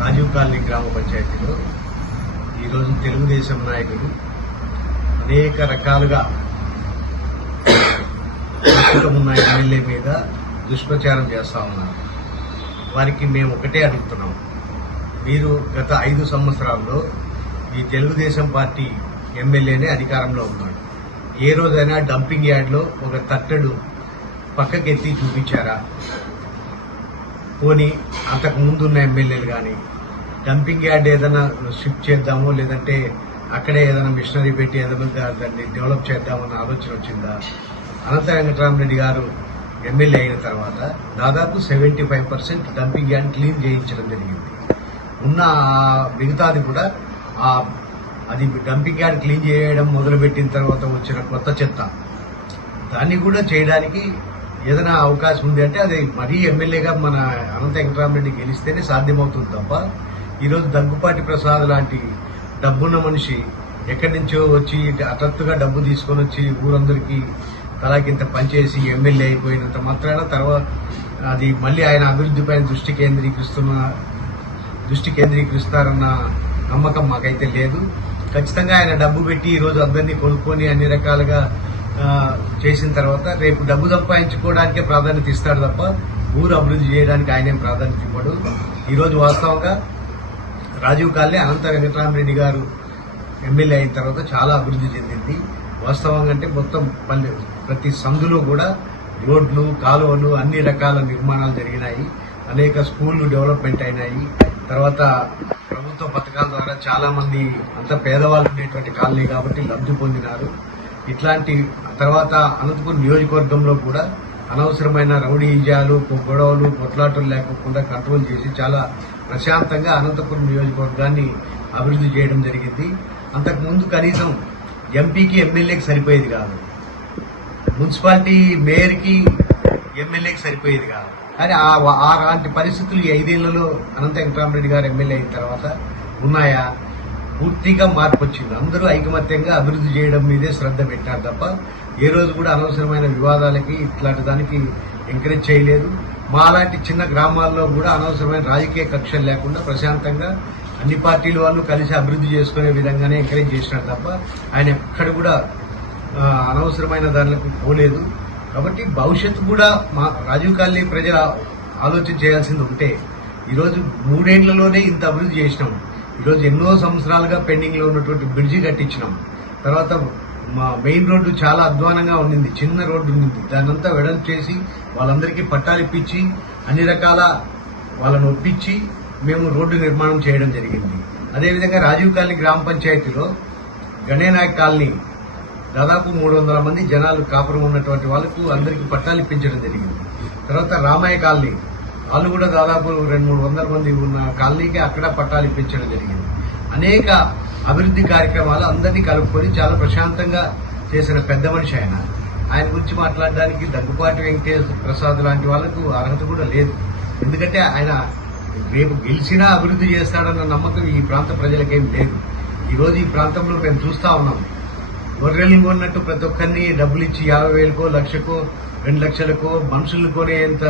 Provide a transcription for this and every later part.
Rajiv colony గ్రామ పంచాయతీలో ఈరోజు తెలుగుదేశం నాయకులు అనేక రకాలుగా ఉన్న ఎమ్మెల్యే మీద దుష్ప్రచారం చేస్తా ఉన్నారు. వారికి మేము ఒకటే అడుగుతున్నాం. మీరు గత ఐదు సంవత్సరాల్లో ఈ తెలుగుదేశం పార్టీ ఎమ్మెల్యేనే అధికారంలో ఉన్నాడు ఏ రోజైనా డంపింగ్ యార్డ్లో ఒక తట్టడు పక్కకెత్తి చూపించారా? పోనీ అంతకు ముందు ఉన్న ఎమ్మెల్యేలు కానీ డంపింగ్ యార్డ్ ఏదైనా షిఫ్ట్ చేద్దామో లేదంటే అక్కడే ఏదైనా మిషనరీ పెట్టి ఏదైనా దాన్ని డెవలప్ చేద్దామన్న ఆలోచన వచ్చిందా? అనంత వెంకటరామరెడ్డి గారు ఎమ్మెల్యే అయిన తర్వాత దాదాపు seventy five percent dumping yard clean చేయించడం జరిగింది. ఉన్న మిగతాది కూడా ఆ అది డంపింగ్ యార్డ్ క్లీన్ చేయడం మొదలుపెట్టిన తర్వాత వచ్చిన కొత్త చెత్త. దాన్ని కూడా చేయడానికి ఏదైనా అవకాశం ఉంది అంటే అది మరీ ఎమ్మెల్యేగా మన అనంత వెంకటరామరెడ్డి గెలిస్తేనే సాధ్యమవుతుంది తప్ప ఈరోజు దగ్గుపాటి ప్రసాద్ లాంటి డబ్బున్న మనిషి ఎక్కడి నుంచో వచ్చి హఠాత్తుగా డబ్బు తీసుకొని వచ్చి ఊరందరికీ తలాకింత పనిచేసి ఎమ్మెల్యే అయిపోయినంత మాత్రాన తర్వాత అది మళ్ళీ ఆయన అభివృద్ధిపైన దృష్టి కేంద్రీకరిస్తున్న దృష్టి కేంద్రీకరిస్తారన్న నమ్మకం మాకైతే లేదు. ఖచ్చితంగా ఆయన డబ్బు పెట్టి ఈ రోజు అందరినీ కొనుక్కొని అన్ని రకాలుగా చేసిన తర్వాత రేపు డబ్బు సంపాదించుకోవడానికే ప్రాధాన్యత ఇస్తాడు తప్ప ఊరు అభివృద్ధి చేయడానికి ఆయనేం ప్రాధాన్యత ఇవ్వడు. ఈరోజు వాస్తవంగా రాజీవ్ కాలనీ అనంత వెంకటరామరెడ్డి గారు ఎమ్మెల్యే అయిన తర్వాత చాలా అభివృద్ధి చెందింది. వాస్తవంగా అంటే మొత్తం పల్లె ప్రతి సందులో కూడా రోడ్లు కాలువలు అన్ని రకాల నిర్మాణాలు జరిగినాయి. అనేక స్కూళ్ళు డెవలప్మెంట్ అయినాయి. తర్వాత ప్రభుత్వ పథకాల ద్వారా చాలామంది అంత పేదవాళ్ళు ఉండేటువంటి కాలనీ కాబట్టి లబ్ధి పొందినారు. ఇట్లాంటి తర్వాత అనంతపురం నియోజకవర్గంలో కూడా అనవసరమైన రౌడీజాలు గొడవలు కొట్లాటలు లేకుండా కంట్రోల్ చేసి చాలా ప్రశాంతంగా అనంతపురం నియోజకవర్గాన్ని అభివృద్ధి చేయడం జరిగింది. అంతకుముందు కనీసం ఎంపీకి ఎమ్మెల్యేకి సరిపోయేది కాదు. మున్సిపాలిటీ మేయర్కి ఎమ్మెల్యేకి సరిపోయేది కాదు. కానీ ఆ ఆ అలాంటి పరిస్థితులు ఈ ఐదేళ్ళలో అనంత వెంకటరామరెడ్డి గారు ఎమ్మెల్యే అయిన తర్వాత ఉన్నాయా? పూర్తిగా మార్పు వచ్చింది అందరూ ఐకమత్యంగా అభివృద్ధి చేయడం మీదే శ్రద్ధ పెట్టారు తప్ప ఏ రోజు కూడా అనవసరమైన వివాదాలకి ఇట్లాంటి దానికి ఎంకరేజ్ చేయలేదు. మాలాంటి చిన్న గ్రామాల్లో కూడా అనవసరమైన రాజకీయ కక్షలు లేకుండా ప్రశాంతంగా అన్ని పార్టీల వాళ్ళు కలిసి అభివృద్ధి చేసుకునే విధంగానే ఎంకరేజ్ చేసినారు తప్ప ఆయన ఎక్కడ కూడా అనవసరమైన దానికి పోలేదు. కాబట్టి భవిష్యత్తు కూడా మా రాజీవ్ గాంధీ ప్రజలు ఆలోచన చేయాల్సింది ఉంటే ఈరోజు మూడేళ్ళలోనే ఇంత అభివృద్ధి చేసినాం. ఈరోజు ఎన్నో సంవత్సరాలుగా పెండింగ్లో ఉన్నటువంటి బ్రిడ్జి కట్టించినాం. తర్వాత మా మెయిన్ రోడ్డు చాలా అధ్వానంగా ఉండింది చిన్న రోడ్డు ఉండింది. దాన్నంతా వెడల్పు చేసి వాళ్ళందరికీ పట్టాలు ఇప్పించి అన్ని రకాల వాళ్ళను ఒప్పించి మేము రోడ్డు నిర్మాణం చేయడం జరిగింది. అదేవిధంగా రాజీవ్ కాలనీ గ్రామ పంచాయతీలో గణేనాయక్ కాలనీ దాదాపు మూడు వందల మంది జనాలు కాపురం ఉన్నటువంటి వాళ్ళకు అందరికీ పట్టాలు ఇప్పించడం జరిగింది. తర్వాత రామయ్య కాలనీ వాళ్ళు కూడా దాదాపు రెండు మూడు వందల మంది ఉన్న కాలనీకి అక్కడ పట్టాలు ఇప్పించడం జరిగింది. అనేక అభివృద్ధి కార్యక్రమాలు అందరినీ కలుపుకొని చాలా ప్రశాంతంగా చేసిన పెద్ద మనిషి ఆయన. ఆయన గురించి మాట్లాడడానికి దగ్గుపాటి వెంకటేశ్వర ప్రసాద్ లాంటి వాళ్ళకు అర్హత కూడా లేదు. ఎందుకంటే ఆయన రేపు గెలిచినా అభివృద్ధి చేస్తాడన్న నమ్మకం ఈ ప్రాంత ప్రజలకేం లేదు. ఈరోజు ఈ ప్రాంతంలో మేము చూస్తా ఉన్నాం. గొర్రెలు కొన్నట్టు ప్రతి ఒక్కరిని డబ్బులు ఇచ్చి యాభై వేలకో లక్షకో రెండు లక్షలకో మనుషులు కొనేంత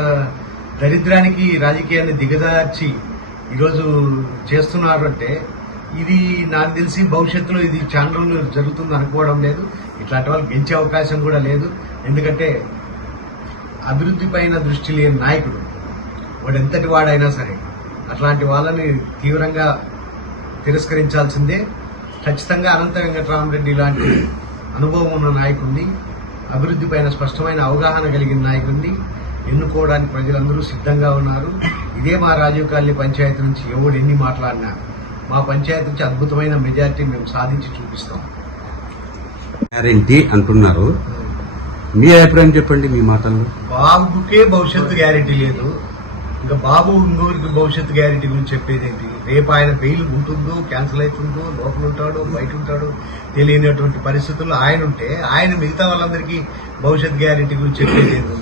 దరిద్రానికి రాజకీయాన్ని దిగదార్చి ఈరోజు చేస్తున్నారు అంటే ఇది నాకు తెలిసి భవిష్యత్తులో ఇది చాలా రోజులు జరుగుతుంది అనుకోవడం లేదు. ఇట్లాంటి వాళ్ళు గెలిచే అవకాశం కూడా లేదు. ఎందుకంటే అభివృద్ధి పైన దృష్టి లేని నాయకుడు వాడు ఎంతటి వాడైనా సరే అట్లాంటి వాళ్ళని తీవ్రంగా తిరస్కరించాల్సిందే. ఖచ్చితంగా అనంత వెంకటరామరెడ్డి లాంటి అనుభవం ఉన్న నాయకుడిని అభివృద్ధి పైన స్పష్టమైన అవగాహన కలిగిన నాయకుడిని ఎన్నుకోవడానికి ప్రజలందరూ సిద్ధంగా ఉన్నారు. ఇదే మా రాజీవ్ కాలనీ పంచాయతీ నుంచి ఎవడు ఎన్ని మాట్లాడినా మా పంచాయతీ నుంచి అద్భుతమైన మెజారిటీ మేము సాధించి చూపిస్తాం. గ్యారెంటీ అంటున్నారు. మీ అభిప్రాయం చెప్పండి మీ మాటల్లో. బాబుకే భవిష్యత్తు గ్యారెంటీ లేదు. ఇంకా బాబు ఇంకోరికి భవిష్యత్తు గ్యారెంటీ గురించి చెప్పేది ఏంటి? రేపు ఆయన బెయిల్ ఉంటుందో క్యాన్సిల్ అవుతుందో లోపల ఉంటాడో బయట ఉంటాడో తెలియనటువంటి పరిస్థితుల్లో ఆయన ఉంటే ఆయన మిగతా వాళ్ళందరికీ భవిష్యత్ గ్యారెంటీ గురించి చెప్పేది ఏంటి?